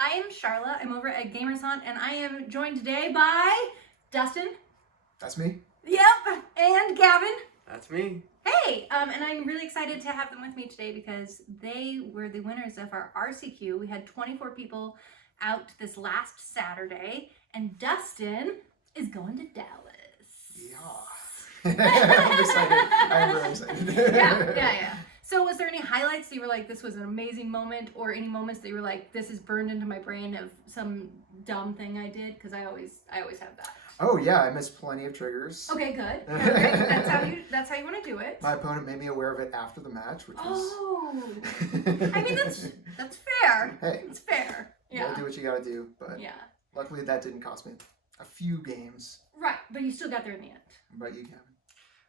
I am Charlotte. I'm over at Gamers Hunt, and I am joined today by Dustin. That's me. Yep, and Gavin. That's me. Hey, and I'm really excited to have them with me today because they were the winners of our RCQ. We had 24 people out this last Saturday, and Dustin is going to Dallas. Yeah. I'm excited. I'm really excited. Yeah. So was there any highlights that you were like, this was an amazing moment, or any moments that you were like, this is burned into my brain of some dumb thing I did? Because I always have that. Oh yeah, I missed plenty of triggers. Okay, good. Okay. That's how you want to do it. My opponent made me aware of it after the match, which was. Oh. I mean, that's fair. Hey, it's fair. You gotta do what you gotta do, but yeah. Luckily that didn't cost me a few games. Right, but you still got there in the end. But you can.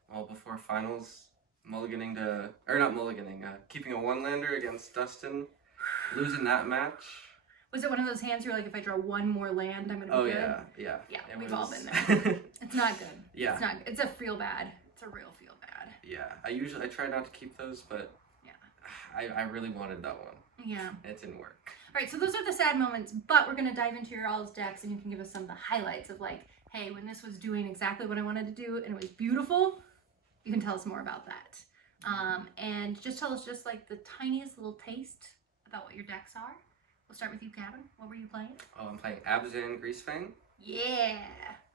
Well, before finals, keeping a one-lander against Dustin, losing that match. Was it one of those hands where, like, if I draw one more land, I'm gonna be good? Yeah. Yeah, we've all been there. It's not good. Yeah. It's not. It's a feel bad. It's a real feel bad. Yeah, I try not to keep those, but yeah, I really wanted that one. Yeah. It didn't work. All right, so those are the sad moments, but we're gonna dive into your all's decks, and you can give us some of the highlights of, like, hey, when this was doing exactly what I wanted to do, and it was beautiful. You can tell us more about that. And just tell us just like the tiniest little taste about what your decks are. We'll start with you, Gavin. What were you playing? Oh, I'm playing Abzan Greasefang. Yeah,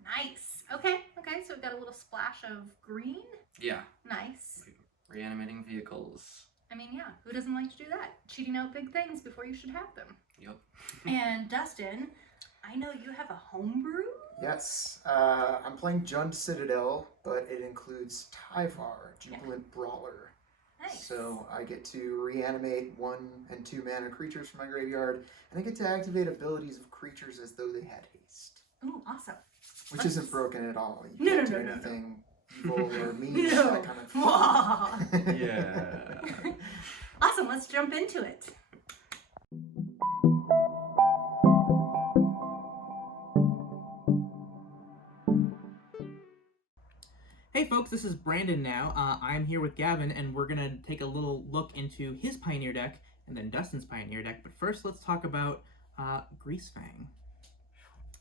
nice. Okay, so we've got a little splash of green. Yeah. Nice. Reanimating vehicles. I mean, yeah, who doesn't like to do that? Cheating out big things before you should have them. Yep. And Dustin, I know you have a homebrew? Yes. I'm playing Jund Citadel, but it includes Tyvar, Jubilant Brawler. Nice. So I get to reanimate 1 and 2 mana creatures from my graveyard, and I get to activate abilities of creatures as though they had haste. Ooh, awesome. Which isn't broken at all. You No, can't no, do no, anything evil or mean. No. That kind of... Yeah. Awesome, let's jump into it. Hey folks, this is Brandon now. I'm here with Gavin, and we're going to take a little look into his Pioneer deck, and then Dustin's Pioneer deck. But first, let's talk about Greasefang.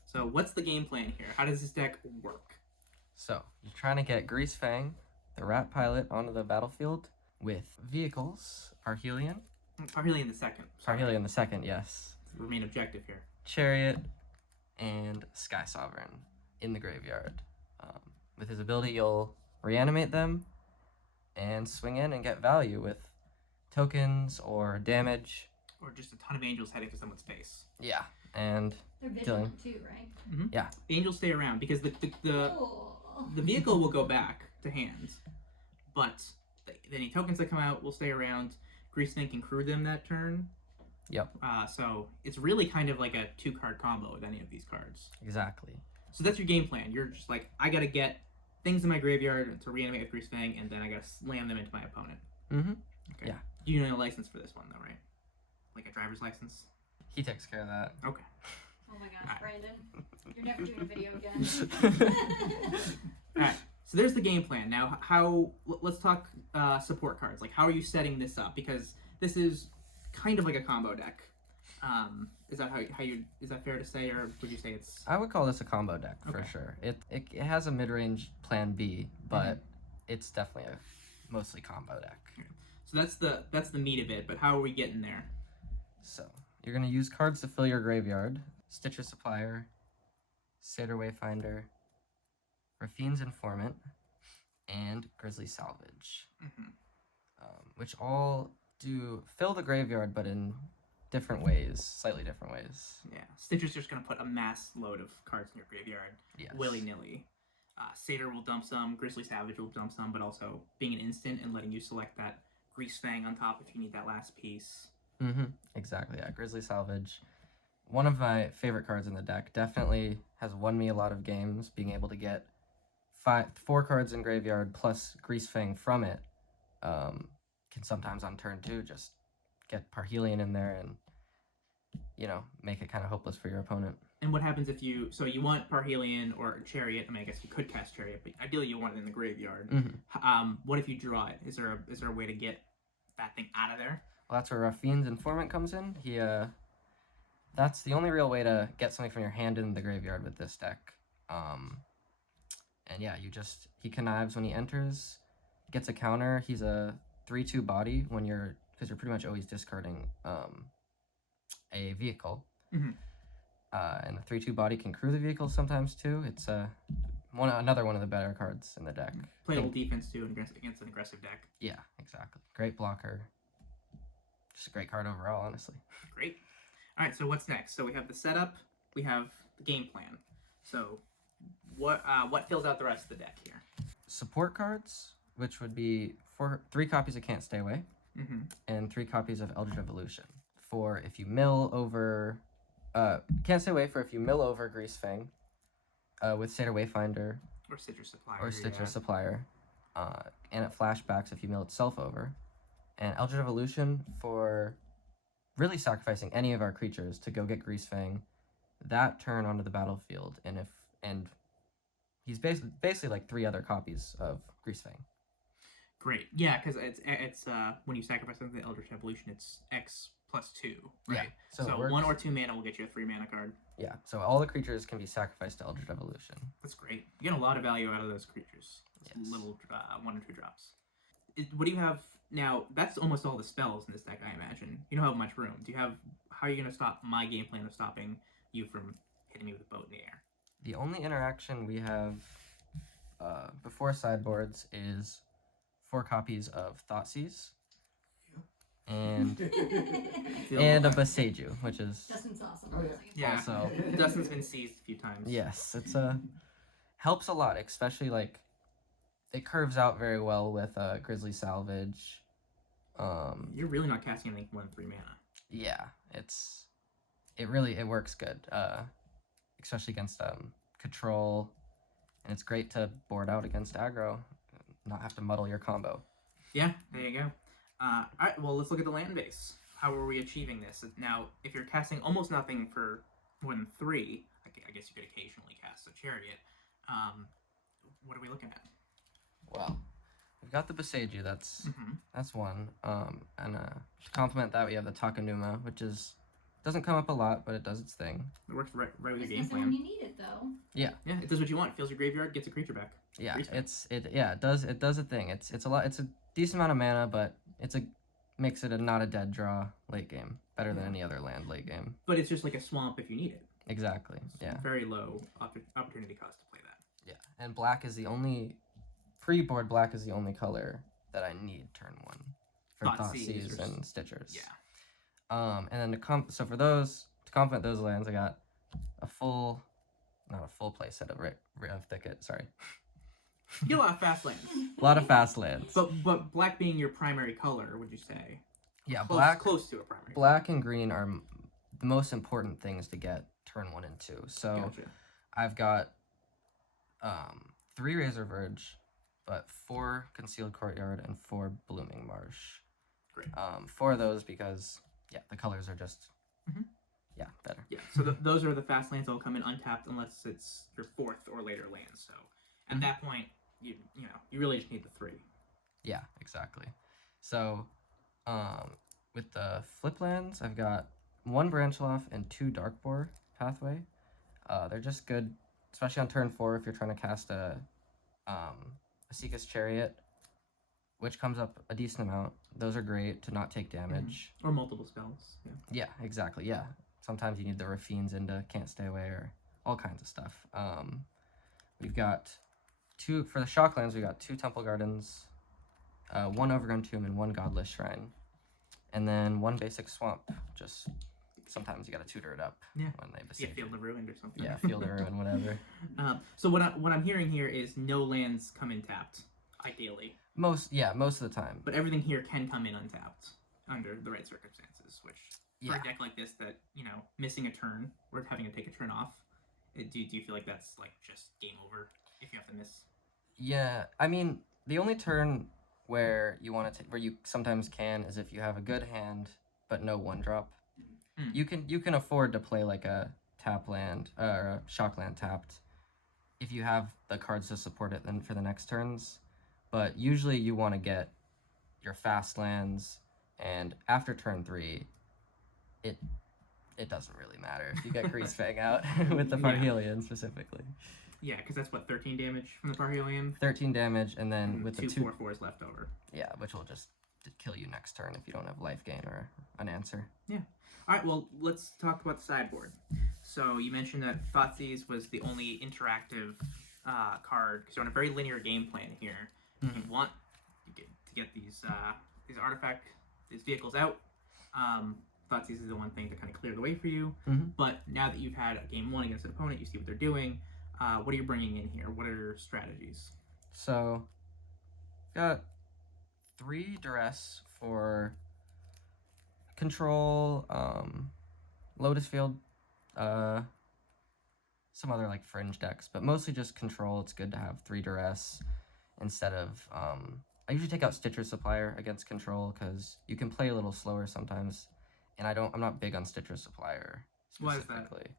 So what's the game plan here? How does this deck work? So, you're trying to get Greasefang, the rat pilot, onto the battlefield with vehicles, Parhelion. Parhelion the second. Parhelion the second, yes. The main objective here. Chariot, and Sky Sovereign in the graveyard. With his ability, you'll reanimate them and swing in and get value with tokens or damage. Or just a ton of angels heading for someone's face. Yeah, and they're vigilant too, right? Mm-hmm. Yeah. The angels stay around because the vehicle will go back to hand, but any tokens that come out will stay around. Greasefang can crew them that turn. Yep. So it's really kind of like a 2-card combo with any of these cards. Exactly. So that's your game plan. You're just like, I gotta get things in my graveyard to reanimate with Greasefang, and then I gotta slam them into my opponent. Mm-hmm. Okay. Yeah. You need a license for this one, though, right? Like a driver's license? He takes care of that. Okay. Oh my gosh, Brandon. You're never doing a video again. Alright, so there's the game plan. Now, let's talk support cards. Like, how are you setting this up? Because this is kind of like a combo deck. Is that is that fair to say, or would you say it's... I would call this a combo deck for sure. It has a mid-range plan B, but it's definitely a mostly combo deck. Okay. So that's the meat of it, but how are we getting there? So, you're going to use cards to fill your graveyard. Stitcher Supplier, Satyr Wayfinder, Raffine's Informant, and Grizzly Salvage. Which all do fill the graveyard, but in different ways, slightly different ways. Yeah, Stitcher's just going to put a mass load of cards in your graveyard, willy-nilly. Satyr will dump some, Grizzly Savage will dump some, but also being an instant and letting you select that Greasefang on top if you need that last piece. Mm-hmm. Exactly, yeah. Grizzly Salvage. One of my favorite cards in the deck. Definitely has won me a lot of games, being able to get 4 cards in graveyard plus Greasefang from it. Can sometimes on turn 2 just get Parhelion in there and, make it kind of hopeless for your opponent. And what happens if you want Parhelion or Chariot? I mean, I guess you could cast Chariot, but ideally you want it in the graveyard. Mm-hmm. What if you draw it? Is there a way to get that thing out of there? Well, that's where Raffine's Informant comes in. He that's the only real way to get something from your hand in the graveyard with this deck. And yeah, he connives when he enters, gets a counter. He's a 3/2 body because you're pretty much always discarding a vehicle. Mm-hmm. And the 3/2 body can crew the vehicle sometimes too. It's another one of the better cards in the deck. Play a little defense too against an aggressive deck. Yeah, exactly. Great blocker. Just a great card overall, honestly. Great. All right, so what's next? So we have the setup, we have the game plan. So what fills out the rest of the deck here? Support cards, which would be 3 copies of Can't Stay Away, Mm-hmm. and 3 copies of Eldritch Evolution. For if you mill over, Can't Stay Away for if you mill over Greasefang, with Seder Wayfinder Or Stitcher Supplier. or Stitcher Supplier, and it flashbacks if you mill itself over, and Eldritch Evolution for really sacrificing any of our creatures to go get Greasefang that turn onto the battlefield, and he's basically like 3 other copies of Greasefang. Great. Yeah, because it's when you sacrifice something to Eldritch Evolution, it's X plus 2, right? Yeah, so it works. 1 or 2 mana will get you a 3 mana card. Yeah, so all the creatures can be sacrificed to Eldritch Evolution. That's great. You get a lot of value out of those creatures. Yes. Little 1 or 2 drops. What do you have now? That's almost all the spells in this deck, I imagine. You don't have much room. How are you going to stop my game plan of stopping you from hitting me with a boat in the air? The only interaction we have before sideboards is 4 copies of Thoughtseize and a Beseiju, which is Dustin's awesome. Oh, yeah. Yeah. also Dustin's been seized a few times. yes, it's helps a lot, especially like it curves out very well with Grizzly Salvage. You're really not casting anything more than 3 mana. Yeah, it works good, especially against control, and it's great to board out against aggro, not have to muddle your combo. Yeah, there you go. All right, well, let's look at the land base. How are we achieving this? Now, if you're casting almost nothing for more than 3, I guess you could occasionally cast a Chariot. What are we looking at? Well, we've got the Beseiju, that's Mm-hmm. one. And to complement that, we have the Takanuma, which doesn't come up a lot, but it does its thing. It works right with your It's game missing when plan. you need it, though. Yeah, it does what you want. It fills your graveyard, gets a creature back. Yeah, Greasefang. it does a thing. It's a lot. It's a decent amount of mana, but makes it not a dead draw late game. Better than any other land late game. But it's just like a swamp if you need it. Exactly. Yeah. Very low opportunity cost to play that. Yeah. And black is the only pre-board. Black is the only color that I need turn 1 for Thoughtseize Thoughtseize and Stitchers. Yeah. And then to complement those lands, I got not a full play set of Thicket. Sorry. You get a lot of fast lands. A lot of fast lands. But black being your primary color, would you say? Yeah, Close to a primary. Black and green are the most important things to get turn 1 and 2. So Gotcha. I've got 3 Razor Verge, but 4 Concealed Courtyard and 4 Blooming Marsh. Great. 4 of those because the colors are just Mhm. better. Yeah, so those are the fast lands that will come in untapped unless it's your 4th or later land. So at that point, you really just need the 3. Yeah, exactly. So with the flip lands, I've got 1 Branchloff and 2 Darkboar Pathway. They're just good, especially on turn 4 if you're trying to cast a Seeker's Chariot, which comes up a decent amount. Those are great to not take damage. Or multiple spells. Yeah. Yeah, exactly. Yeah. Sometimes you need the Raffines into Can't Stay Away or all kinds of stuff. We've got 2 for the Shocklands. We got 2 Temple Gardens, 1 Overgrown Tomb, and 1 Godless Shrine, and then 1 basic Swamp. Just sometimes you gotta tutor it up. Yeah. When they Yeah, besiege Field it. of Ruin or something. Yeah, Field of Ruin, whatever. So what I'm hearing here is no lands come in tapped, ideally. Most of the time. But everything here can come in untapped under the right circumstances, which for Yeah. a deck like this that, missing a turn or having to take a turn off, do you feel like that's like just game over if you have to miss? Yeah, I mean, the only turn where where you sometimes can is if you have a good hand but no 1-drop. You can afford to play like a tap land or a shock land tapped if you have the cards to support it then for the next turns. But usually you want to get your fast lands, and after turn 3, it doesn't really matter if you get Greasefang out with the Yeah. Parhelion specifically. Yeah, because that's what 13 damage from the Parhelion. 13 damage, and then And with the two two 4/4s left over. yeah, which will just kill you next turn if you don't have life gain or an answer. All right, well, let's talk about the sideboard. So you mentioned that Thoughtseize was the only interactive card, because you're on a very linear game plan here. Mhm. You want to get these these vehicles out. Thoughtseize is the one thing to kind of clear the way for you. Mhm. But now that you've had a game one against an opponent, you see what they're doing. What are you bringing in here? What are your strategies? So, got 3 duress for control, Lotus Field, some other like fringe decks, but mostly just control. It's good to have 3 duress instead of I usually take out Stitcher Supplier against control because you can play a little slower sometimes, and I'm not big on Stitcher Supplier Why is that? specifically.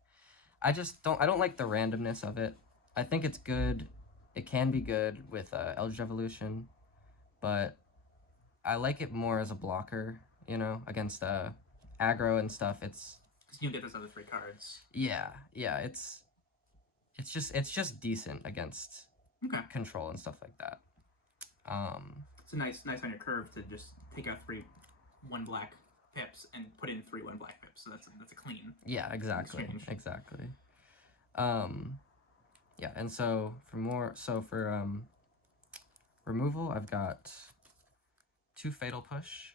I don't like the randomness of it. I think it's good. It can be good with Eldritch Evolution, but I like it more as a blocker, you know, against aggro and stuff. It's Because you don't get those other 3 cards. yeah, it's just decent against Okay. control and stuff like that. It's a nice on your curve to just take out 3 1 black pips and put in 3 1 black pips. So that's a clean. Yeah, exactly. Exchange. Exactly. Yeah, and so for removal, I've got 2 Fatal Push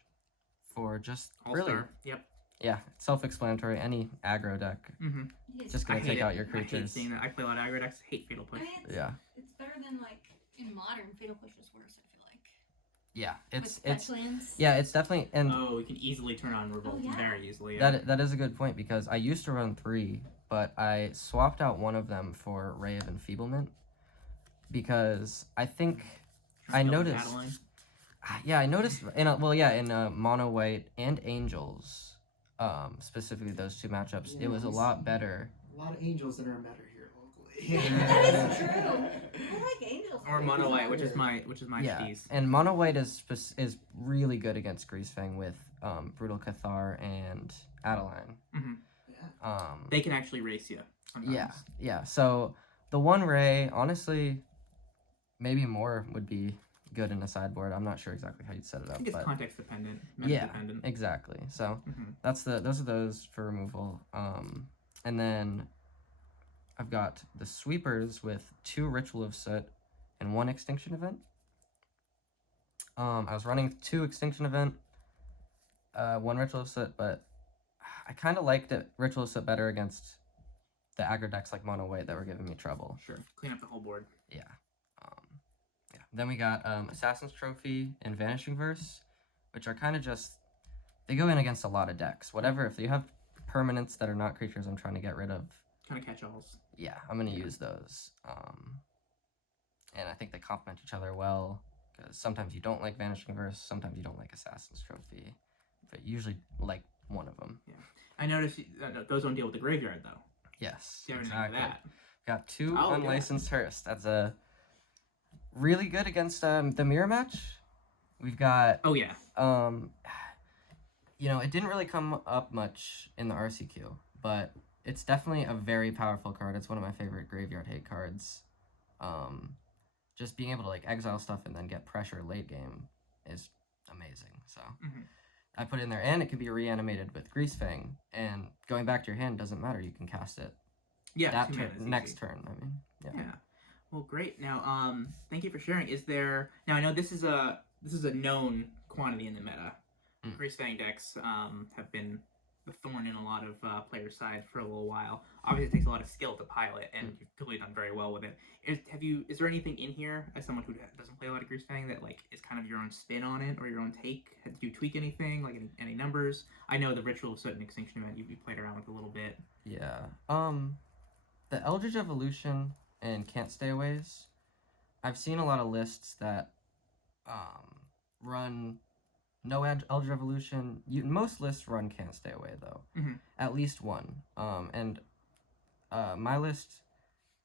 for just really All-star. Yep. yeah, self-explanatory. Any aggro deck, Mm-hmm. just I gonna hate take it. out your I hate creatures. seeing that. I play a lot of aggro decks. Hate Fatal I Push. mean, Yeah, it's better than like in modern Fatal Push is worse. I feel like yeah, with it's fetch lands. yeah, it's definitely and Oh, we can easily turn on Revolt yeah. very easily. Yeah. that is a good point because I used to run 3, but I swapped out one of them for Ray of Enfeeblement because I think I noticed. Adeline. Yeah, I noticed in Mono White and Angels, specifically those 2 matchups, Yeah, it was a we lot see- better. A lot of angels in our meta here locally. That is true. I like angels. Or Mono White, which is my Yeah, cheese. and Mono White is really good against Greasefang with Brutal Cathar and Adeline. Mm-hmm. Yeah. They can actually race you. Sometimes. Yeah. So the one Ray, honestly, maybe more would be good in a sideboard. I'm not sure exactly how you'd set it I up, think it's but context dependent. Meta yeah, dependent. exactly. So Mm-hmm. those are those for removal. And then I've got the sweepers with 2 Ritual of Soot and 1 Extinction Event. I was running 2 Extinction Event, 1 Ritual of Soot, but I kind of liked it, Ritual of Soot better against the aggro decks like Mono White that were giving me trouble. Sure. Clean up the whole board. Yeah. Then we got Assassin's Trophy and Vanishing Verse, which are kind of just they go in against a lot of decks. Whatever, if you have permanents that are not creatures I'm trying to get rid of, Kind of catch-alls. yeah, I'm gonna use those. And I think they complement each other well because sometimes you don't like Vanishing Verse, sometimes you don't like Assassin's Trophy, but usually like one of them. I noticed those don't deal with the graveyard though. Yes, Do you have anything for that? Got 2 Oh, yeah. unlicensed Hearst. That's a really good against the mirror match. We've got Oh yeah. it didn't really come up much in the RCQ, but it's definitely a very powerful card. It's one of my favorite graveyard hate cards. Just being able to like exile stuff and then get pressure late game is amazing. So Mhm. I put it in there, and it can be reanimated with Greasefang. And going back to your hand doesn't matter. You can cast it Yeah. that 2 turn, mana is next easy. turn. I mean, yeah. Yeah. Well, great. Now, thank you for sharing. Is there now? I know this is a known quantity in the meta. Mm. Greasefang decks have been the thorn in a lot of players' side for a little while. Obviously, it takes a lot of skill to pilot, and you've clearly done very well with it. Is there anything in here as someone who doesn't play a lot of Greasefang that like is kind of your own spin on it or your own take? Do you tweak anything, like any numbers? I know the Ritual of Soot and Extinction Event you played around with a little bit. Yeah. The Eldritch Evolution and Can't Stay Aways, I've seen a lot of lists that run no Eldritch Evolution. Most lists run Can't Stay Away though. Mhm. At least one. My list,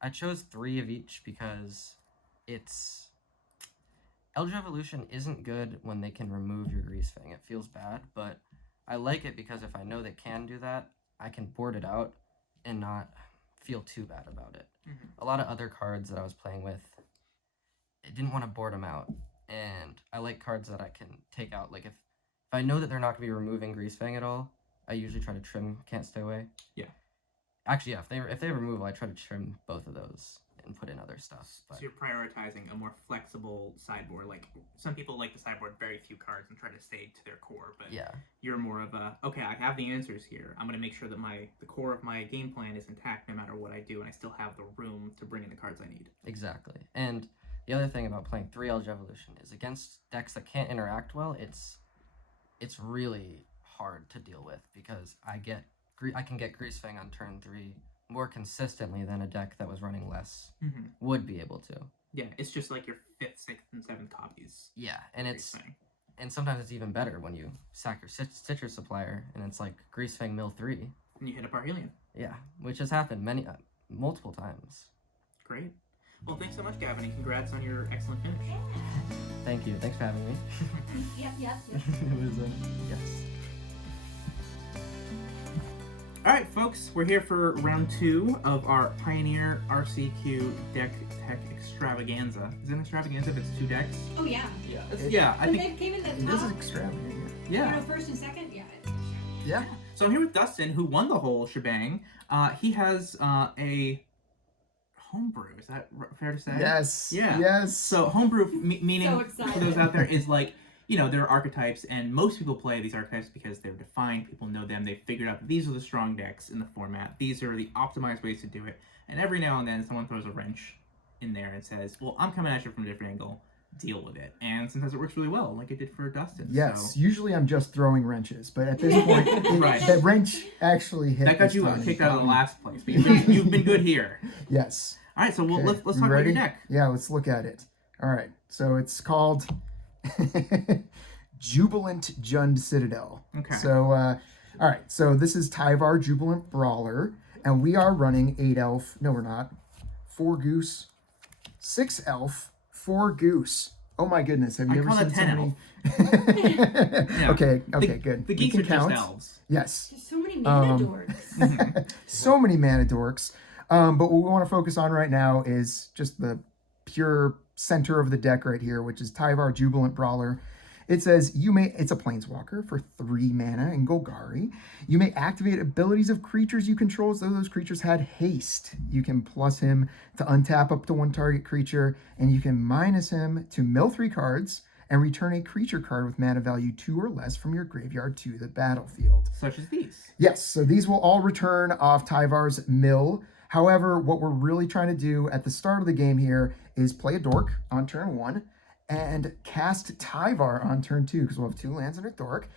I chose 3 of each because it's Eldritch Evolution isn't good when they can remove your Greasefang. It feels bad, but I like it because if I know they can do that, I can board it out and not feel too bad about it. Mhm. A lot of other cards that I was playing with, I didn't want to board them out, and I like cards that I can take out. Like if I know that they're not going to be removing Greasefang at all, I usually try to trim Can't Stay Away. Yeah. Actually, yeah, if they remove, I try to trim both of those and put in other stuff. But So you're prioritizing a more flexible sideboard. Like some people like to sideboard very few cards and try to stay to their core, but yeah, you're more of a, okay, I have the answers here. I'm going to make sure that the core of my game plan is intact no matter what I do, and I still have the room to bring in the cards I need. exactly. And the other thing about playing 3 Elder Evolution is against decks that can't interact well, it's really hard to deal with because I can get Greasefang on turn 3 more consistently than a deck that was running less Mm-hmm. would be able to. Yeah, it's just like your 5th, 6th, and 7th copies. Yeah, and Greasefang. and sometimes it's even better when you sack your Stitcher Supplier and it's like Greasefang Mill 3. And you hit a Parhelion. Yeah, which has happened multiple times. Great. Well, thanks so much, Gavin, and congrats on your excellent finish. Thank you. Thanks for having me. Yep. It was yes. All right, folks, we're here for round 2 of our Pioneer RCQ deck tech extravaganza. Is it an extravaganza if it's 2 decks? Oh yeah. Yeah, I When think. they came in the This is top, extravagant. Yeah. first and second, yeah. Yeah. So I'm here with Dustin, who won the whole shebang. He has a homebrew. Is that fair to say? Yes. Yeah. Yes. So homebrew, meaning So for excited. those out there, is like, you know, there are archetypes, and most people play these archetypes because they're defined. People know them. They've figured out that these are the strong decks in the format. These are the optimized ways to do it. And every now and then, someone throws a wrench in there and says, "Well, I'm coming at you from a different angle. Deal with it." And sometimes it works really well, like it did for Dustin. Yes. So Usually I'm just throwing wrenches, but at this point, Right. that wrench actually hit. that got this you time. kicked out of the last place, but you've been good here. Yes. All right, so Okay. let's You talk about ready? your deck. Yeah, let's look at it. All right. So it's called Jubilant Jund Citadel. Okay. So, all right. So this is Tyvar Jubilant Brawler, and we are running 8 elf. No, we're not. 4 goose, 6 elf, 4 goose. Oh my goodness! Have you I ever call seen that so 10 many? Yeah. Okay. Okay. The- Good. The We geeks can are count. just elves. Yes. There's so many mana Um, dorks. So many mana dorks. But what we want to focus on right now is just the pure center of the deck right here, which is Tyvar Jubilant Brawler. It says it's a planeswalker for 3 mana in Golgari. You may activate abilities of creatures you control as though those creatures had haste. You can plus him to untap up to 1 target creature, and you can minus him to mill 3 cards and return a creature card with mana value 2 or less from your graveyard to the battlefield. Such as these. Yes, so these will all return off Tyvar's mill. However, what we're really trying to do at the start of the game here is play a dork on turn 1 and cast Tyvar on turn 2 because we'll have 2 lands and a dork.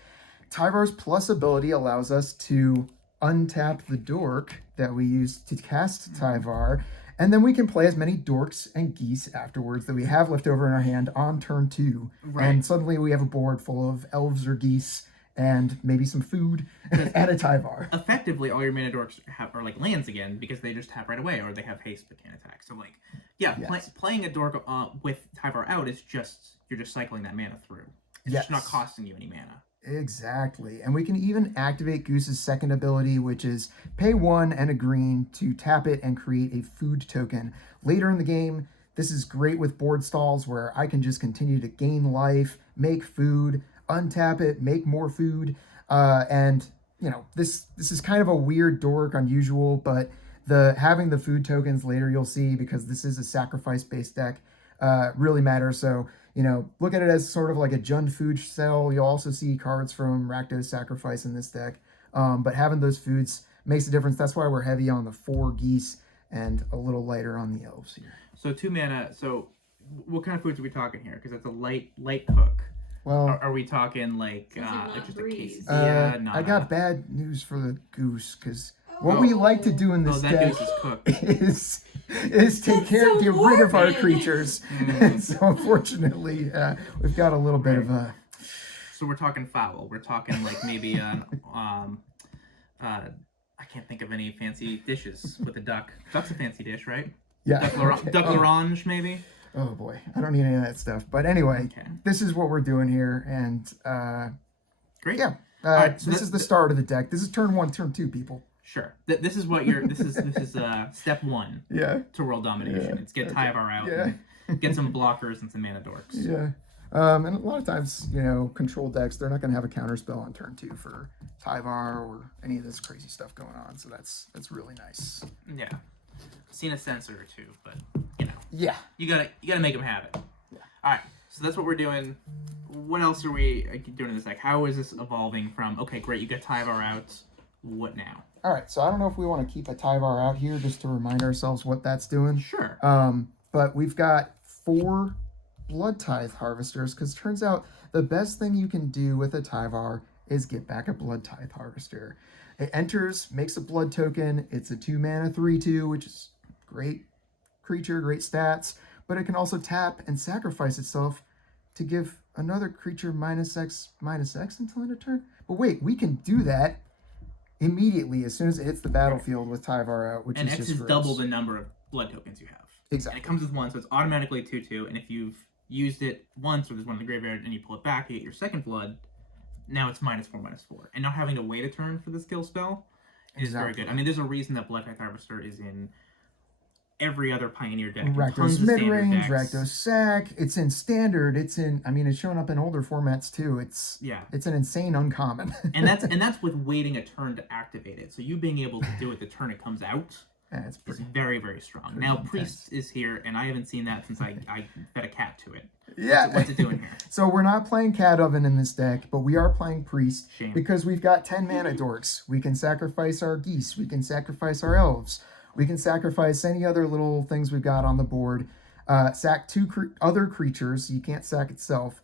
Tyvar's plus ability allows us to untap the dork that we used to cast Tyvar, and then we can play as many dorks and geese afterwards that we have left over in our hand on turn 2. Right. And suddenly we have a board full of elves or geese and maybe some food and a Tyvar. Effectively, all your mana dorks are like lands again because they just tap right away, or they have haste but can't attack. So like, yeah, Yes. playing a dork with Tyvar out is just you're just cycling that mana through. It's just not Yes. costing you any mana. Exactly. And we can even activate Goose's second ability, which is pay 1 and a green to tap it and create a food token. Later in the game, this is great with board stalls where I can just continue to gain life, make food, untap it, make more food. And, you know, this is kind of a weird dork, unusual, but having the food tokens later you'll see, because this is a sacrifice-based deck, really matters. So, you know, look at it as sort of like a Jund food cell. You'll also see cards from Rakdos Sacrifice in this deck. But having those foods makes a difference. That's why we're heavy on the 4 geese and a little lighter on the elves here. So 2 mana. So what kind of foods are we talking here? Because that's a light cook. Well, Are we talking like Sounds like not just breeze. a quesadilla? I got bad news for the goose, because what Oh. we like to do in this that deck goose is cooked. is take That's care, so get rid of our morbid. creatures. Mm. So unfortunately, we've got a little bit of a. So we're talking fowl. We're talking like maybe an I can't think of any fancy dishes with a duck. Duck's a fancy dish, right? Yeah. Duck l'orange, maybe. Oh boy, I don't need any of that stuff. But anyway, Okay. this is what we're doing here, and Great. yeah, right, so this that's is the start of the deck. This is turn 1, turn 2, people. Sure. This is what you're. This is step one Yeah. to world domination. Yeah. It's get Okay. Tyvar out. Yeah. And get some blockers and some mana dorks. Yeah. And a lot of times, control decks, they're not going to have a counter spell on turn 2 for Tyvar or any of this crazy stuff going on. So that's really nice. Yeah. Seen a censor or two, but Yeah. you gotta make them have it. Yeah. All right. So that's what we're doing. What else are we doing in this deck? How is this evolving from? Okay, great. You got Tyvar out. What now? All right. So I don't know if we want to keep a Tyvar out here just to remind ourselves what that's doing. Sure. But we've got 4 Blood Tithe Harvesters, because turns out the best thing you can do with a Tyvar is get back a Blood Tithe Harvester. It enters, makes a blood token. It's a 2-mana 3/2, which is great creature, great stats, but it can also tap and sacrifice itself to give another creature -X until end of turn. But wait, we can do that immediately as soon as it hits the battlefield with Tyvar out, which And is X just is gross. double the number of blood tokens you have. Exactly. And it comes with 1, so it's automatically 2/2. And if you've used it once or there's one in the graveyard and you pull it back, you get your second blood. Now it's -4/-4, and not having to wait a turn for the skill spell is very good. I mean, there's a reason that Blood Tithe Harvester is in every other Pioneer deck. Rakdos mid-range, Rakdos sack. It's in standard. It's showing up in older formats too. It's an insane uncommon. and that's with waiting a turn to activate it. So you being able to do it the turn it comes out It's is pretty. very, very strong. pretty Now intense. Priest is here, and I haven't seen that since I fed a cat to it. Yeah. What's it doing here? So we're not playing Cat Oven in this deck, but we are playing Priest Shame. because we've got 10 mana dorks. We can sacrifice our geese. We can sacrifice our elves. We can sacrifice any other little things we've got on the board. Sack 2 other creatures. You can't sack itself.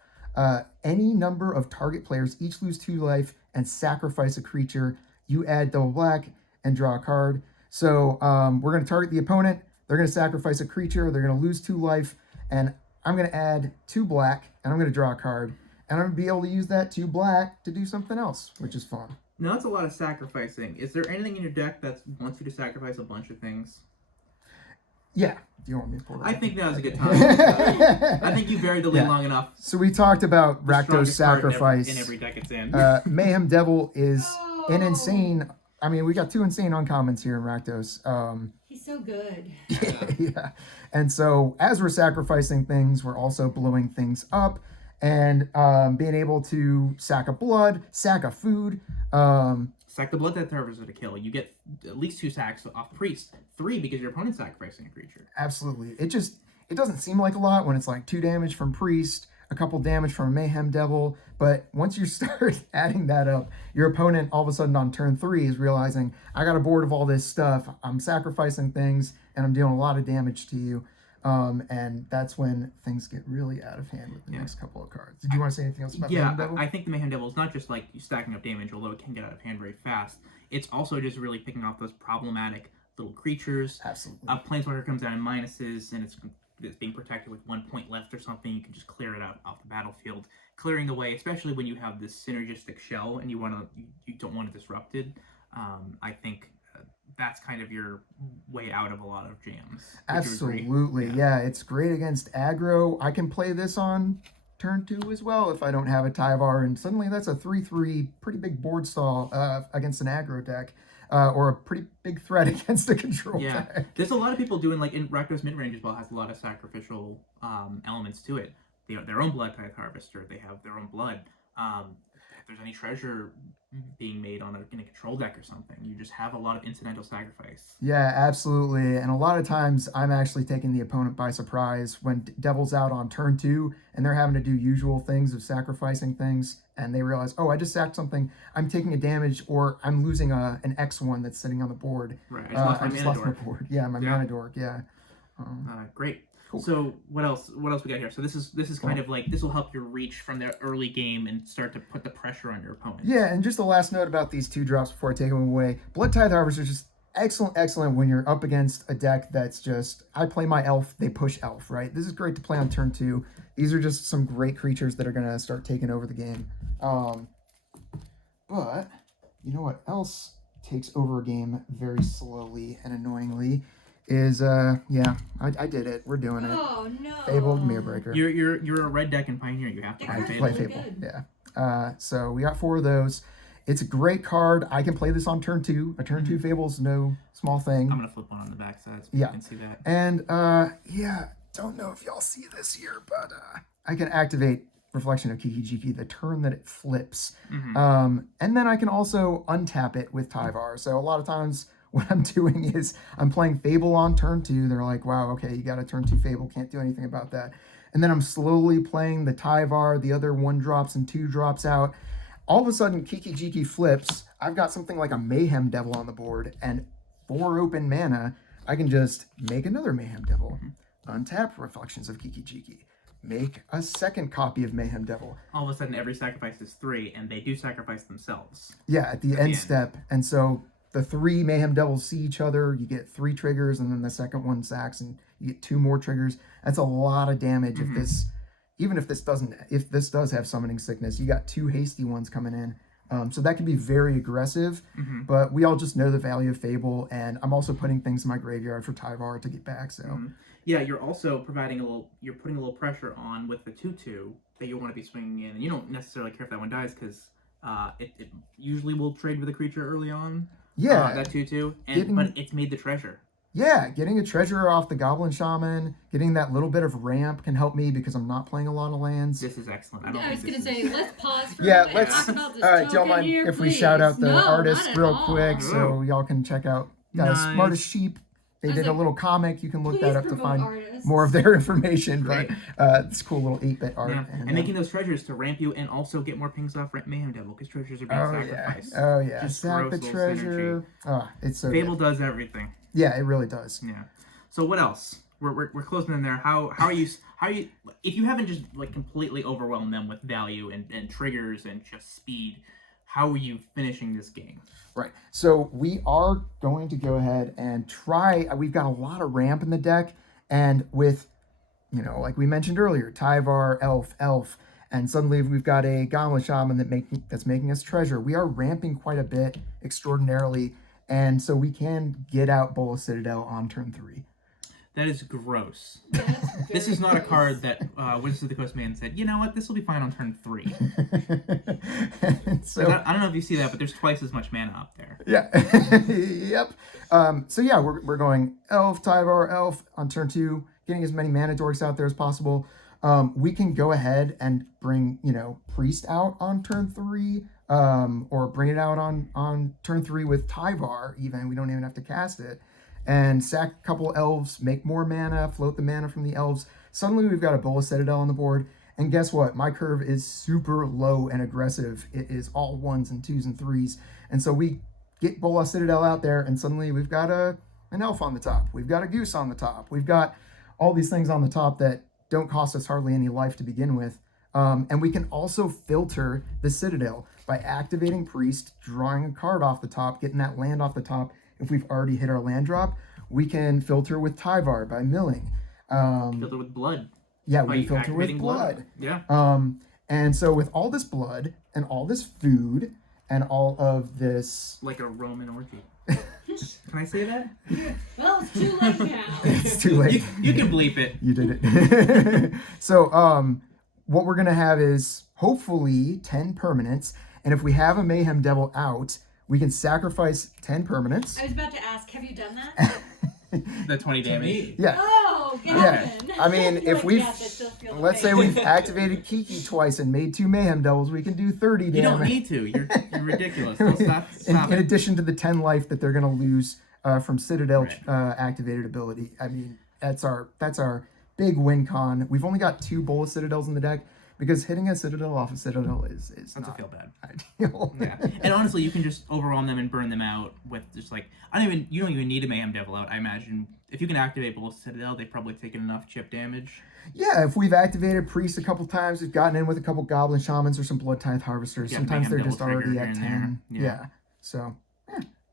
Any number of target players each lose 2 life and sacrifice a creature. You add double black and draw a card. So we're going to target the opponent. They're going to sacrifice a creature. They're going to lose 2 life. And I'm going to add 2 black, and I'm going to draw a card. And I'm going to be able to use that 2 black to do something else, which is fun. Now that's a lot of sacrificing. Is there anything in your deck that wants you to sacrifice a bunch of things? Yeah. Do you want me to pull that I up? think that was a good time. I think you buried the lead Yeah. long enough. So we talked about The Rakdos strongest card sacrifice. in every deck it's in. Mayhem Devil is an insane. We got 2 insane uncommons here in Rakdos. He's so good. Yeah. And so as we're sacrificing things, we're also blowing things up and being able to sack a blood, sack a food. Sack the Blood Tithe Harvester to kill. You get at least 2 sacks off Priest. 3 because your opponent's sacrificing a creature. Absolutely. It doesn't seem like a lot when it's like 2 damage from Priest, a couple damage from Mayhem Devil, but once you start adding that up, your opponent all of a sudden on turn 3 is realizing, I got a board of all this stuff, I'm sacrificing things, and I'm dealing a lot of damage to you. And that's when things get really out of hand with the next couple of cards. Did you want to say anything else about Mayhem Devil? I think the Mayhem Devil is not just like you stacking up damage, although it can get out of hand very fast. It's also just really picking off those problematic little creatures. Absolutely. A Planeswalker comes down in minuses, and it's being protected with 1 point left or something. You can just clear it out off the battlefield, clearing the way, especially when you have this synergistic shell and you don't want it disrupted. I think that's kind of your way out of a lot of jams. Would you agree? Absolutely. Yeah, it's great against aggro. I can play this on turn 2 as well if I don't have a Tyvar, and suddenly that's a 3/3 pretty big board stall against an aggro deck. Or a pretty big threat against a control deck. There's a lot of people doing, like, in Rakdos midrange as well, has a lot of sacrificial elements to it. They have their own Blood Tithe Harvester. They have their own blood. If there's any treasure being made in a control deck or something, you just have a lot of incidental sacrifice. Yeah, absolutely. And a lot of times I'm actually taking the opponent by surprise when Devil's out on turn 2 and they're having to do usual things of sacrificing things, and they realize, oh, I just sacked something, I'm taking a damage, or I'm losing an X1 that's sitting on the board. Right. I just lost my board. Yeah, my mana dork. Yeah. Great. Cool. So what else we got here? So this is kind of like, this will help your reach from the early game and start to put the pressure on your opponent. Yeah, and just the last note about these 2 drops before I take them away. Blood Tithe Harvester is just excellent when you're up against a deck that's just, I play my elf, they push elf, right? This is great to play on turn 2. These are just some great creatures that are going to start taking over the game. But you know what else takes over a game very slowly and annoyingly is I did it. We're doing it. Oh no. Fabled Mirrorbreaker. You're a red deck in Pioneer. You have to I play Play Really Fable. good. Yeah. So we got 4 of those. It's a great card. I can play this on turn 2. A turn 2 Fable is no small thing. I'm gonna flip one on the back side so Yeah. you can see that. And don't know if y'all see this here, but I can activate Reflection of Kiki-Jiki the turn that it flips. And then I can also untap it with Tyvar. So a lot of times what I'm doing is I'm playing Fable on turn 2. They're like, wow, okay, you got a turn 2 Fable, can't do anything about that. And then I'm slowly playing the Tyvar, the other 1-drops and 2-drops out. All of a sudden, Kiki-Jiki flips. I've got something like a Mayhem Devil on the board, and 4 open mana, I can just make another Mayhem Devil, untap Reflections of Kiki-Jiki, make a second copy of Mayhem Devil. All of a sudden, every sacrifice is 3, and they do sacrifice themselves. Yeah, at the end step. And so the 3 Mayhem Devils see each other, you get 3 triggers, and then the second one sacks, and you get 2 more triggers. That's a lot of damage if this... Even if this does have Summoning Sickness, you got 2 hasty ones coming in. So that can be very aggressive, but we all just know the value of Fable, and I'm also putting things in my graveyard for Tyvar to get back, so. Yeah, you're also putting a little pressure on with the 2/2 that you want to be swinging in, and you don't necessarily care if that one dies, because it usually will trade with a creature early on. Yeah. That 2/2, but it's made the treasure. Yeah, getting a treasure off the Goblin Shaman, getting that little bit of ramp can help me because I'm not playing a lot of lands. This is excellent. I was going to say, let's pause for Yeah, a minute. let's. Talk about this All right, do y'all token mind here, if we please? shout out the No, artists not at real all. quick so y'all can check out Smartest Sheep. They did a little comic. You can look that up to promote find artists. more of their information. But it's cool little 8-bit art. Yeah. And making those treasures to ramp you and also get more pings off Mayhem Devil, because treasures are being sacrificed. Oh yeah, Just sack the gross little treasure. synergy. It's so Fable good. does everything. Yeah, it really does. Yeah. So what else? We're closing in there. How are you if you haven't just like completely overwhelmed them with value and triggers and just speed, how are you finishing this game? Right. So we are going to go ahead and try. We've got a lot of ramp in the deck, and with, like we mentioned earlier, Tyvar, Elf, and suddenly we've got a Goblin Shaman that's making us treasure. We are ramping quite a bit, extraordinarily, and so we can get out Bola Citadel on turn 3. That is gross. This is not a card that Wizards of the Coast Man said, you know what, this will be fine on turn 3. So I don't know if you see that, but there's twice as much mana up there. Yeah. Yep. So yeah, we're going Elf, Tyvar, Elf on turn 2, getting as many mana dorks out there as possible. We can go ahead and bring, Priest out on turn 3, or bring it out on turn 3 with Tyvar even. We don't even have to cast it. And sack a couple elves, make more mana, float the mana from the elves. Suddenly we've got a Bola Citadel on the board. And guess what? My curve is super low and aggressive. It is all 1s and 2s and 3s. And so we get Bola Citadel out there, and suddenly we've got an elf on the top. We've got a goose on the top. We've got all these things on the top that don't cost us hardly any life to begin with. And we can also filter the Citadel by activating Priest, drawing a card off the top, getting that land off the top. If we've already hit our land drop, we can filter with Tyvar by milling. Filter with blood. Yeah, By we filter with activating blood. Yeah. And so with all this blood and all this food and all of this... Like a Roman orgy. Can I say that? Well, it's too late now. It's too late. You can bleep it. You did it. So what we're going to have is hopefully 10 permanents. And if we have a Mayhem Devil out, we can sacrifice 10 permanents. I was about to ask, have you done that? The 20 damage. Yeah. Oh, Gavin. Yeah. I mean, if we've... Yes, I still feel the Let's say pain. we've activated Kiki twice and made 2 Mayhem Devils, we can do 30 damage. You don't need to. You're ridiculous. Don't stop in it. addition to the 10 life that they're going to lose from Citadel activated ability. I mean, that's our big win con. We've only got 2 Bola Citadels in the deck because hitting a Citadel off a Citadel is That's not a feel bad. ideal. Yeah. And honestly, you can just overwhelm them and burn them out with just like you don't even need a Mayhem Devil out. I imagine if you can activate Bola Citadel, they've probably taken enough chip damage. Yeah, if we've activated Priest a couple times, we've gotten in with a couple Goblin Shamans or some Blood Tithe Harvesters. Yeah, Sometimes Mayhem they're Devil just already trigger at here 10. and there. Yeah. So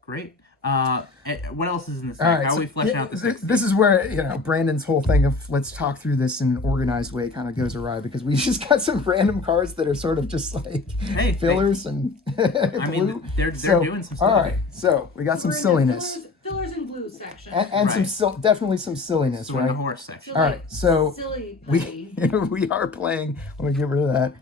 Great. What else is in this all deck? right, How are we fleshing out this deck? this is where Brandon's whole thing of let's talk through this in an organized way kind of goes awry because we just got some random cards that are sort of just like Hey, fillers and I mean, blue. they're doing some stuff. All right, so we got some We're in the silliness Fillers and blue section. and Right. definitely some silliness, So we're in right? the horse section. So, All right, so silly we putty. we are playing. Let me get rid of that.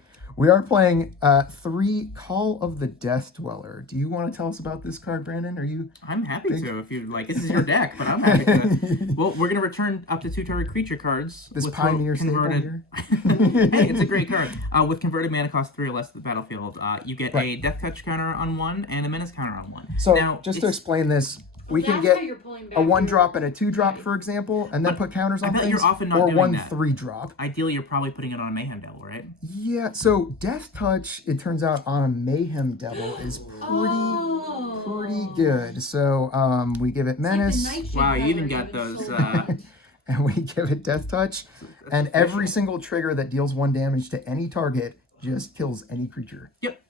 We are playing 3 Call of the Death Dweller. Do you want to tell us about this card, Brandon? Are you? I'm happy to if you like. This is your deck, but I'm happy to. Well, we're gonna return up to 2 target creature cards. This with Pioneer staple converted. here? Hey, it's a great card. With converted mana cost 3 or less to the battlefield, you get a Death Touch counter on 1 and a Menace counter on 1. So now, just to explain this, we can That's get how you're pulling back a 1 your- drop and a 2 drop, for example, and then put counters on bet things, you're often not or doing 1 that. 3 drop. Ideally, you're probably putting it on a Mayhem Devil, right? Yeah, so Death Touch, it turns out on a Mayhem Devil is Oh. pretty good. So we give it It's like the Menace, nightshade Wow, you color even got being those. sold. and we give it Death Touch, and every single trigger that deals 1 damage to any target just kills any creature. Yep.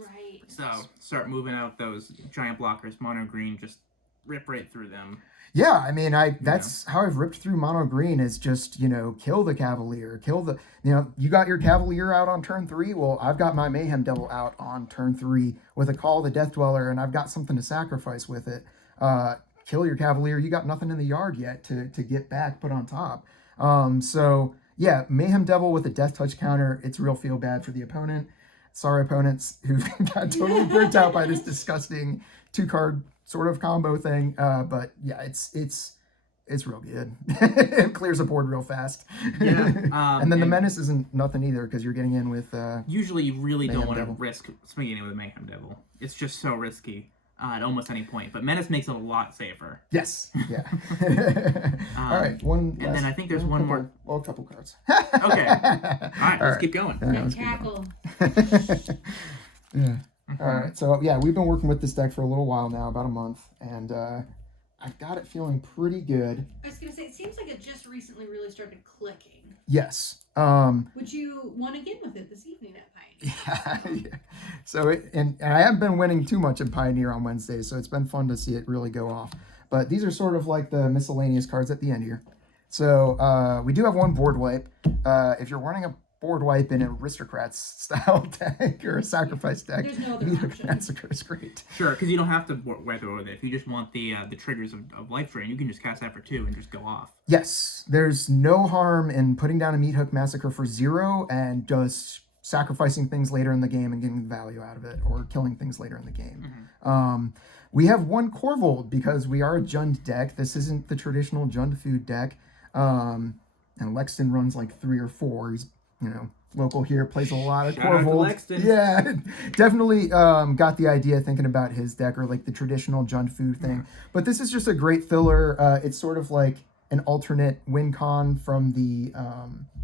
Right. So start moving out those giant blockers, mono green, just rip right through them. Yeah, I mean, that's how I've ripped through mono green is just, kill the Cavalier, you got your Cavalier out on turn 3. Well, I've got my Mayhem Devil out on turn 3 with a Call of the Death Dweller, and I've got something to sacrifice with it. Kill your Cavalier, you got nothing in the yard yet to get back, put on top. So yeah, Mayhem Devil with a Death Touch counter, it's real feel bad for the opponent. Sorry, opponents who got totally burnt out by this disgusting 2-card sort of combo thing, but yeah, it's real good. It clears the board real fast. Yeah, and then the Menace isn't nothing either because you're getting in with. Usually, you really don't Mayhem want to Devil. risk swinging in with a Mayhem Devil. It's just so risky at almost any point. But Menace makes it a lot safer. Yes. Yeah. All right. One. And then I think there's one more. Well, a couple cards. Okay. All right. Let's keep going. Yeah, That let's keep cackle. Yeah. All right. So yeah, we've been working with this deck for a little while now, about a month, and I've got it feeling pretty good. I was gonna say, it seems like it just recently really started clicking. Yes. Would you want to get with it this evening at Pioneer? Yeah. So and I haven't been winning too much in Pioneer on Wednesdays, so it's been fun to see it really go off. But these are sort of like the miscellaneous cards at the end here. So we do have 1 board wipe. If you're running a board wipe in an Aristocrats style deck or a sacrifice deck, There's no other Meat Hook option. Massacre is great. Sure, because you don't have to weather with it. If you just want the triggers of Life Drain, you can just cast that for 2 and just go off. Yes, there's no harm in putting down a Meat Hook Massacre for 0 and just sacrificing things later in the game and getting the value out of it, or killing things later in the game. We have 1 Corvold because we are a Jund deck. This isn't the traditional Jund food deck. And Lexton runs like 3 or 4. He's, local here, plays a lot of Shout out to Corvold. Lexton. Yeah, definitely got the idea thinking about his deck, or like the traditional Jund food thing. But this is just a great filler. It's sort of like an alternate win con from the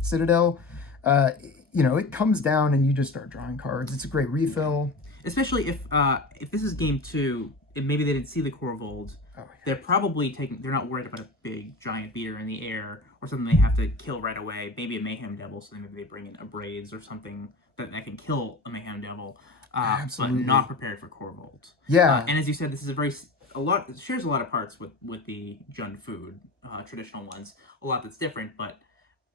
Citadel. It comes down and you just start drawing cards. It's a great refill. Especially if this is game 2, and maybe they didn't see the Corvold. Oh, yeah. They're probably they're not worried about a big giant beater in the air or something they have to kill right away. Maybe a Mayhem Devil, so maybe they bring in a Braids or something that can kill a Mayhem Devil, but Absolutely. not prepared for Corvold. Yeah. And as you said, this is it shares a lot of parts with the Jund food, traditional ones. A lot that's different, but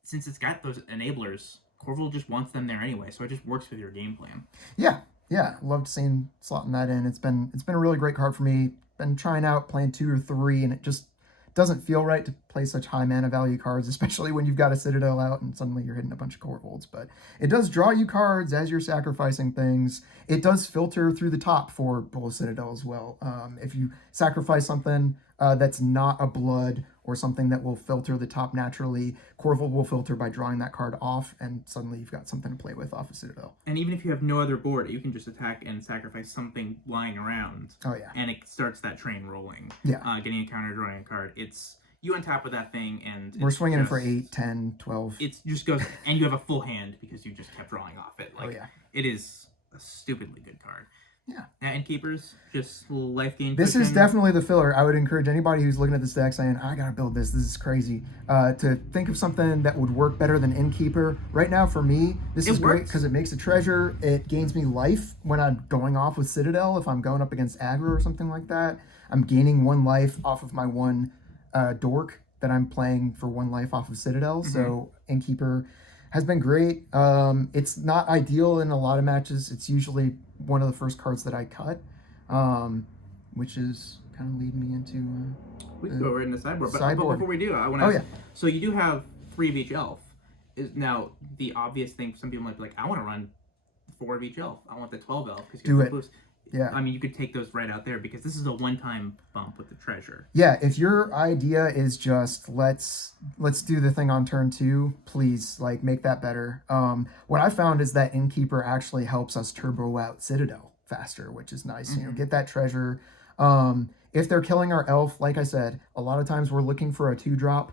since it's got those enablers, Corvold just wants them there anyway, so it just works with your game plan. Yeah, loved seeing slotting that in. It's been a really great card for me. Been trying out playing 2 or 3, and it just doesn't feel right to play such high mana value cards, especially when you've got a Citadel out and suddenly you're hitting a bunch of Corvolds. But it does draw you cards as you're sacrificing things. It does filter through the top for Bull Citadel as well. If you sacrifice something that's not a blood or something that will filter the top naturally, Corvold will filter by drawing that card off, and suddenly you've got something to play with off of Citadel. And even if you have no other board, you can just attack and sacrifice something lying around. Oh, yeah. And it starts that train rolling. Yeah. Getting a counter, drawing a card. It's you on top of that thing, and We're swinging in for just- 8, 10, 12. It just goes, and you have a full hand because you just kept drawing off it. Oh, yeah. It is a stupidly good card. Yeah. And Keepers, just a little life gain. This is cushion. definitely the filler. I would encourage anybody who's looking at this deck saying, I gotta build this is crazy, to think of something that would work better than Innkeeper. Right now, for me, this It is great works. because it makes a treasure. It gains me life when I'm going off with Citadel. If I'm going up against aggro or something like that, I'm gaining 1 life off of my 1 dork that I'm playing for 1 life off of Citadel. So Innkeeper has been great. It's not ideal in a lot of matches. It's usually one of the first cards that I cut. Which is kind of leading me into We can go right into sideboard. But sideboard. before we do, I want to Oh, ask, yeah. so you do have 3 of each elf. Is now the obvious thing, some people might be like, I want to run 4 of each elf. I want the 12 elf because Do it. boost. Yeah. I mean, you could take those right out there because this is a one-time bump with the treasure. Yeah, if your idea is just let's do the thing on turn 2, please like make that better. What I found is that Innkeeper actually helps us turbo out Citadel faster, which is nice. You know, get that treasure. If they're killing our elf, like I said, a lot of times we're looking for a 2-drop.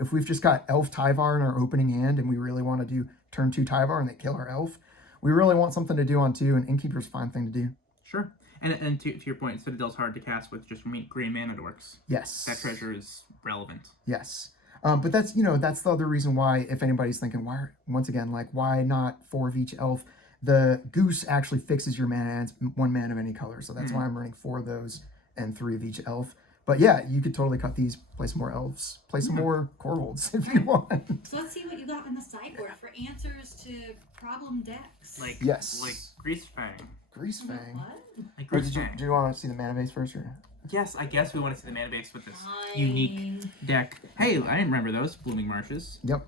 If we've just got elf Tyvar in our opening hand and we really want to do turn 2 Tyvar and they kill our elf, we really want something to do on 2, and Innkeeper's a fine thing to do. Sure. And to your point, Citadel's hard to cast with just green mana dorks. Yes. That treasure is relevant. Yes. But that's, that's the other reason why, if anybody's thinking, why not 4 of each elf? The Goose actually fixes your mana and it's 1 mana of any color. So that's why I'm running 4 of those and 3 of each elf. But yeah, you could totally cut these, play some more elves, play some more Corvolds if you want. So let's see what you got on the sideboard for answers to problem decks. Like Greasefang. Greasefang. What? Like Or Greasefang. do you want to see the mana base first? Or? Yes, I guess we want to see the mana base with this Fine. unique deck. Hey, I didn't remember those Blooming Marshes. Yep.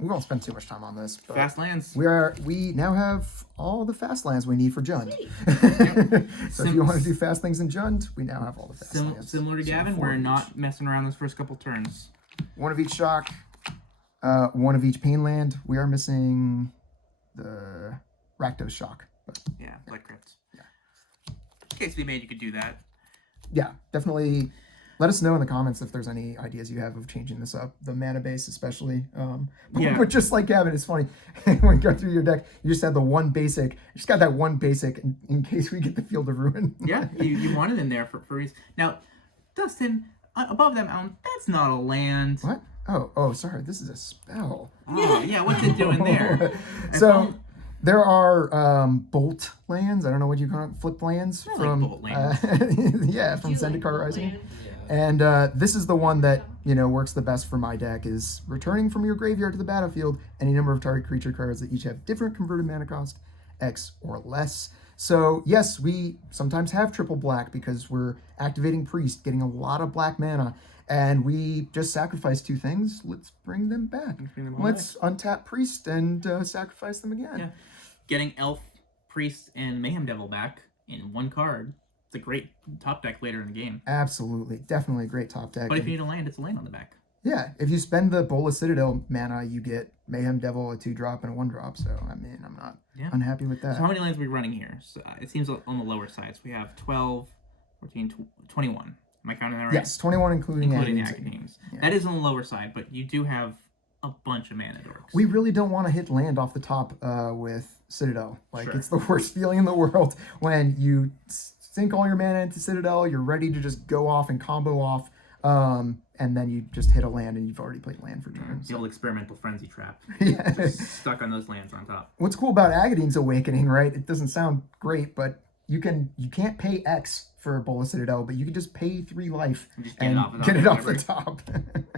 We won't spend too much time on this. But Fast lands. we now have all the fast lands we need for Jund. So if you want to do fast things in Jund, we now have all the fast lands. Similar to So Gavin, 4 we're of each. not messing around those first couple turns. 1 of each shock, 1 of each pain land. We are missing the Rakdos shock. But Yeah, Black Crypt. Yeah. Case to be made, you could do that. yeah, definitely let us know in the comments if there's any ideas you have of changing this up. The mana base especially. But just like Gavin, it's funny. When you go through your deck, you just have the one basic. You just got that one basic in case we get the Field of Ruin. Yeah, you want it in there for reason. Now, Dustin, above that mountain, that's not a land. What? Oh, sorry. This is a spell. Oh, yeah, what's it doing there? So there are bolt lands. I don't know what you call it. Flip lands I like from bolt lands. from Zendikar Rising. Land? And this is the one that works the best for my deck. Is returning from your graveyard to the battlefield any number of target creature cards that each have different converted mana cost, X or less. So yes, we sometimes have triple black because we're activating Priest, getting a lot of black mana, and we just sacrifice 2 things. Let's bring them back. bring them all Let's untap Priest and sacrifice them again. Yeah. Getting Elf, Priest, and Mayhem Devil back in 1 card. It's a great top deck later in the game. Absolutely, definitely a great top deck. But if And- you need a land, it's a land on the back. yeah, if you spend the Bola Citadel mana, you get Mayhem Devil, a 2-drop, and a 1-drop. So I mean, I'm not unhappy with that. So how many lands are we running here? So, it seems on the lower side. So we have 12, 14, 21. Am I counting that right? Yes, 21 including Including the Aghanim. Academics. Yeah. That is on the lower side, but you do have a bunch of mana dorks. We really don't want to hit land off the top with Citadel. Like, Sure. it's the worst feeling in the world when you sink all your mana into Citadel, you're ready to just go off and combo off, and then you just hit a land and you've already played land for turns. The old experimental frenzy trap. Yeah. Just stuck on those lands on top. What's cool about Aghani's Awakening, right? It doesn't sound great, but you can't pay X for Bola Citadel, but you can just pay 3 life And just and get it off the top.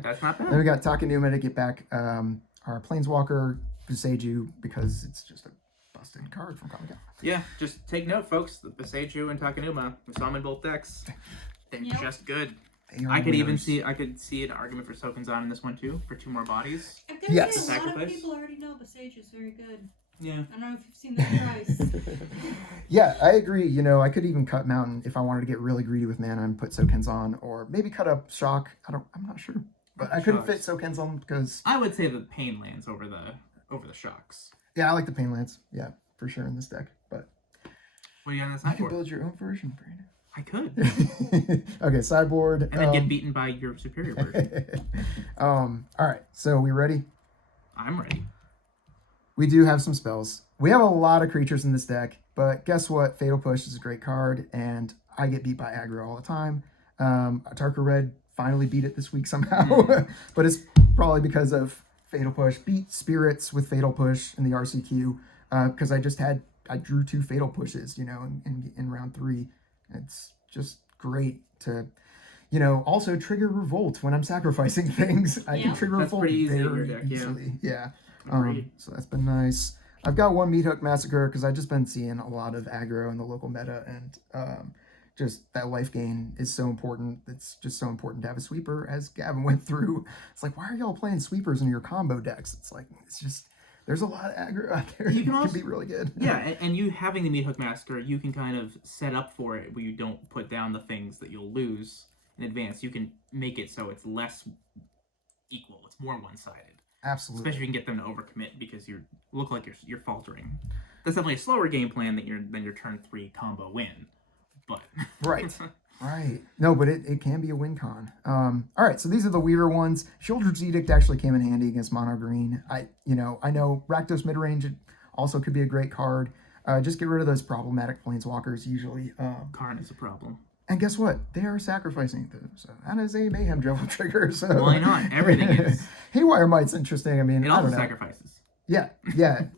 That's not Then bad. we got Takanuma to get back our Planeswalker Buseju because it's just a busted card from Comic Con. Yeah, just take note, folks. The Beseju and Takanuma, we saw them in both decks. They're Yep. just good. They are I could even winners. see an argument for Tokens on in this one too, for 2 more bodies. I'm gonna Yes. say a lot of Sacrifice? people already know Besage is very good. Yeah. I don't know if you've seen the price. Yeah, I agree. I could even cut Mountain if I wanted to get really greedy with mana and put Sokens on, or maybe cut up Shock. I'm not sure, but I couldn't fit Sokens on because I would say the pain lands over the shocks. I like the Pain Lance. Yeah, for sure in this deck. But What do you got on the you can sideboard? build your own version, Brandon. I could. Okay, sideboard. And then get beaten by your superior version. All right, so we ready? I'm ready. We do have some spells. We have a lot of creatures in this deck, but guess what? Fatal Push is a great card, and I get beat by aggro all the time. Tarka Red finally beat it this week somehow, but it's probably because of Fatal Push. Beat Spirits with Fatal Push in the RCQ because I drew 2 Fatal Pushes, in round 3. It's just great to, also trigger Revolt when I'm sacrificing things. I can Yeah. trigger That's Revolt pretty easy in your very deck, yeah. easily. Yeah. Agreed. So that's been nice. I've got 1 Meat Hook Massacre because I've just been seeing a lot of aggro in the local meta, and just that life gain is so important. It's just so important to have a sweeper, as Gavin went through. It's like, why are y'all playing sweepers in your combo decks? It's like, it's just there's a lot of aggro out there. You can It also- be really good. Yeah, and you having the Meat Hook Massacre, you can kind of set up for it where you don't put down the things that you'll lose in advance. You can make it so it's less equal. It's more one-sided. Absolutely. Especially if you can get them to overcommit because you look like you're faltering. That's definitely a slower game plan than your turn 3 combo win. But Right. Right. No, but it can be a win con. All right, so these are the weirder ones. Shieldred's Edict actually came in handy against mono green. I know Rakdos midrange also could be a great card. Just get rid of those problematic planeswalkers usually. Karn is a problem. And guess what? They are sacrificing them. So that is a Mayhem Devil trigger. So Why not? Everything is. Haywire Might's interesting. I mean, It I also don't know. sacrifices. Yeah.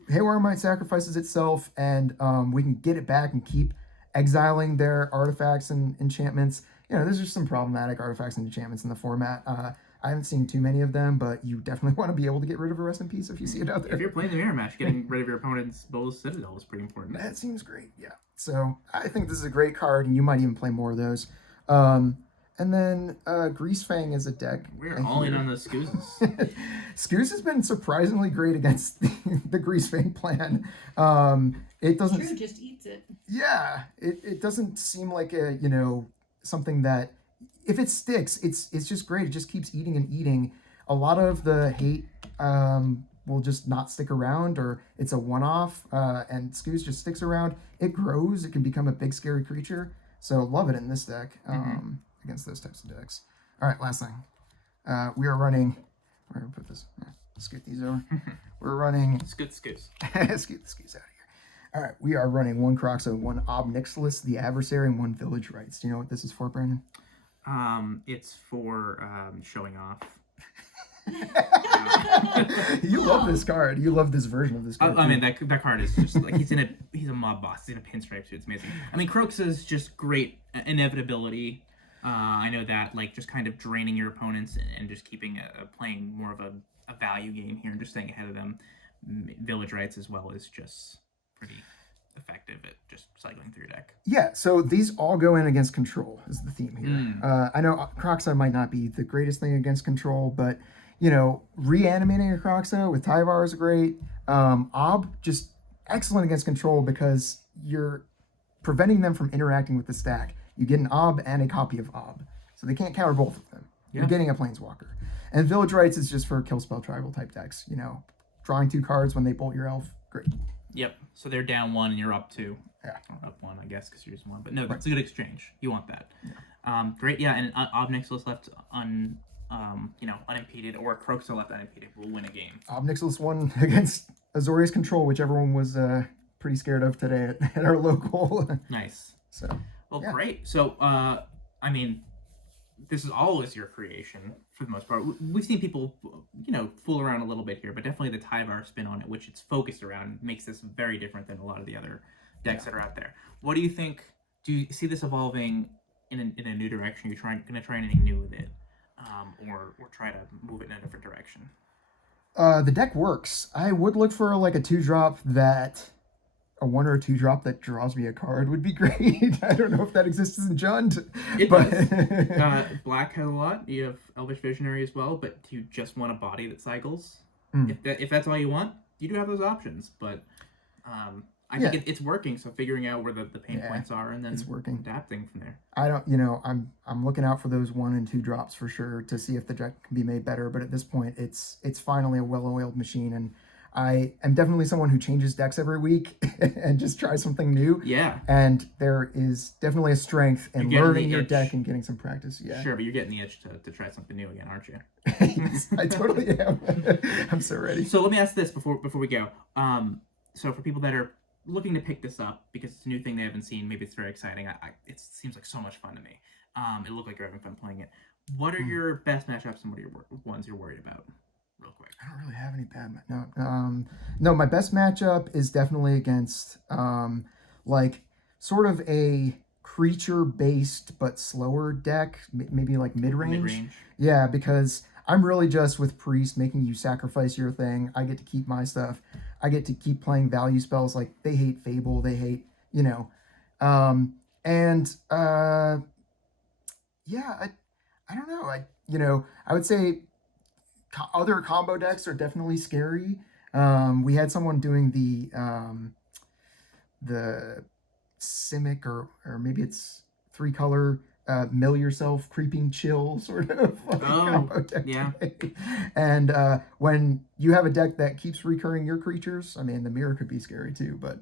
Haywire Might sacrifices itself, and we can get it back and keep exiling their artifacts and enchantments. There's just some problematic artifacts and enchantments in the format. I haven't seen too many of them, but you definitely want to be able to get rid of a Rest in Peace if you see it out there. If you're playing the mirror match, getting rid of your opponent's Jund Citadel is pretty important. That seems great, yeah. So I think this is a great card, and you might even play more of those. And then Greasefang is a deck. We're all in on those scoozes. Scoos has been surprisingly great against the Greasefang plan. It doesn't. True, just eats it. Yeah, it doesn't seem like a something that if it sticks, it's just great. It just keeps eating and eating. A lot of the hate will just not stick around, or it's a one-off, and Scoos just sticks around. It grows. It can become a big scary creature. So love it in this deck against those types of decks. All right, last thing. We are running. We're gonna put this. Scoot these over. We're running. Scoot. Scoot the Scoos out of here. All right, we are running 1 Croxo, 1 Obnixilis, the Adversary, and 1 Village Rites. Do you know what this is for, Brandon? It's for showing off. You love this card. You love this version of this card. I mean, that card is just like he's a mob boss. He's in a pinstripe suit. It's amazing. I mean, Croaks is just great inevitability. I know that, like, just kind of draining your opponents and just keeping playing more of a value game here and just staying ahead of them. Village Rites as well is just pretty effective at just cycling through your deck. Yeah, so these all go in against control is the theme here. I know Croxo might not be the greatest thing against control, but reanimating a Croxo with Tyvar is great. Ob, just excellent against control because you're preventing them from interacting with the stack. You get an Ob and a copy of Ob, so they can't counter both of them. Yeah. You're getting a Planeswalker. And Village Rites is just for kill spell tribal type decks. Drawing 2 cards when they bolt your elf, great. Yep. So they're down 1 and you're up 2. Yeah. Or up 1, I guess, because you're just 1. But no, that's a good exchange. You want that. Yeah. Great. Yeah, and Obnixilis left unimpeded, or Croxo left unimpeded will win a game. Obnixilis won against Azorius Control, which everyone was pretty scared of today at our local. Nice. So. Well, Yeah. great. So, I mean, this is always your creation for the most part. We've seen people, fool around a little bit here, but definitely the Tyvar spin on it, which it's focused around, makes this very different than a lot of the other decks that are out there. What do you think? Do you see this evolving in a new direction? You're going to try anything new with it, or try to move it in a different direction? The deck works. I would look for like a 2-drop that. A 1 or a 2-drop that draws me a card would be great. I don't know if that exists in Jund. It but... does. Black has a lot. You have Elvish Visionary as well, but do you just want a body that cycles? If that's all you want, you do have those options. But I think it's working. So figuring out where the pain points are and then it's working. Adapting from there. I don't, I'm looking out for those 1 and 2 drops for sure to see if the deck can be made better. But at this point, it's finally a well-oiled machine, and I am definitely someone who changes decks every week and just tries something new. Yeah. And there is definitely a strength in learning your deck and getting some practice. Yeah. Sure, but you're getting the itch to try something new again, aren't you? I totally am. I'm so ready. So let me ask this before we go. So for people that are looking to pick this up because it's a new thing they haven't seen, maybe it's very exciting. It seems like so much fun to me. It looked like you're having fun playing it. What are your best matchups and what are your ones you're worried about? Real quick. I don't really have any bad no, my best matchup is definitely against like sort of a creature based but slower deck, maybe like mid-range. Yeah, because I'm really just with Priest making you sacrifice your thing. I get to keep my stuff. I get to keep playing value spells. Like they hate Fable, they hate, yeah, I don't know. I would say other combo decks are definitely scary. We had someone doing the Simic or maybe it's 3-color mill yourself creeping chill sort of combo deck yeah. today. And when you have a deck that keeps recurring your creatures, I mean the mirror could be scary too, but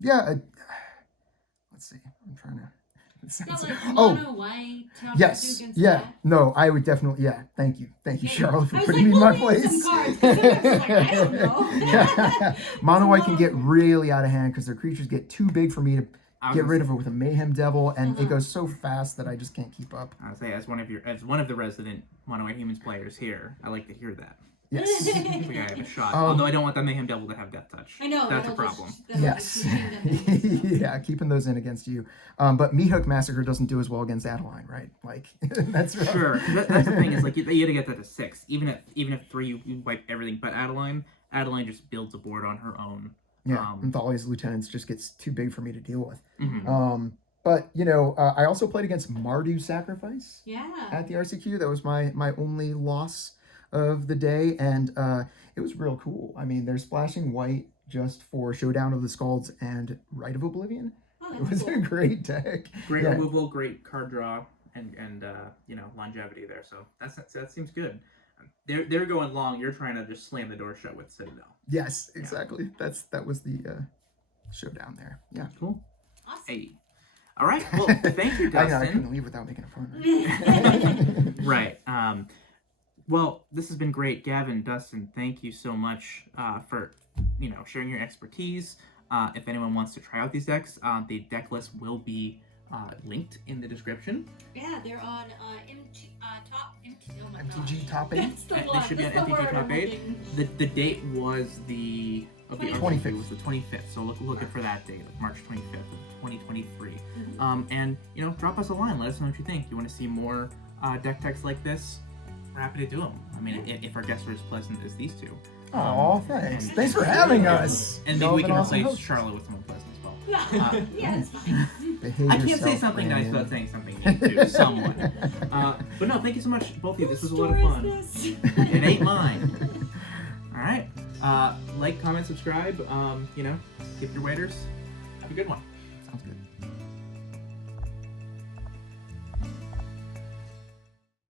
yeah, let's see, I'm trying to Got like oh mono white. yes, against yeah, that. no, I would definitely, thank you Yeah. Charlotte, for I was putting like, me in my well, name place. some cards, 'cause sometimes it's like, I don't know. Yeah. Mono white can Mono- get really out of hand because their creatures get too big for me to I was get gonna rid of it with a Mayhem Devil, and it Uh-huh. goes so fast that I just can't keep up. I would say as one of the resident Mono White Humans players here, I like to hear that. Yes. I think I have a shot. Um, Although I don't want that Mayhem Devil to have Death Touch. I know. That's a that'll problem. Just, that'll Yes. just machine gun them and stuff. Yeah, keeping those in against you. But Meat Hook Massacre doesn't do as well against Adeline, right? Like, that's rough. Sure. That's the thing is like you gotta get that to 6. Even if 3 you wipe everything, but Adeline just builds a board on her own. Yeah, and Thalia's Lieutenants just gets too big for me to deal with. Mhm. But, I also played against Mardu Sacrifice Yeah. at the RCQ. That was my only loss of the day, and it was real cool. I mean, they're splashing white just for Showdown of the Scalds and Rite of Oblivion. Oh, It that's was cool. a great deck. Great Yeah. removal, great card draw, and longevity there. So that seems good. They're going long. You're trying to just slam the door shut with Citadel. Yes, exactly. That was the Showdown there. Yeah. Cool. Awesome. Hey. All right. Well, thank you, I know, I Dustin. couldn't leave without making a fun. Right. Well, this has been great, Gavin, Dustin. Thank you so much for sharing your expertise. If anyone wants to try out these decks, the deck list will be linked in the description. Yeah, they're on MTG top 8. That's the They one. should be That's on the MTG word top I'm 8. looking. The date was the of the 25th. RCQ was the 25th. So looking for that date, like March 25th of 2023. Mhm. And drop us a line. Let us know what you think. You want to see more deck techs like this? We're happy to do them. I mean, if our guests are as pleasant as these two. Aw, thanks. and- Thanks for having us. And Y'all maybe we have can been awesome replace hosts. Charlotte with someone pleasant as well. Yeah, it's fine. Behave I can't yourself, say something nice Brandon. without saying something mean to someone. But no, thank you so much, both of you. This was a lot of fun. It ain't mine. All right. Like, comment, subscribe. Tip your waiters. Have a good one. Sounds good.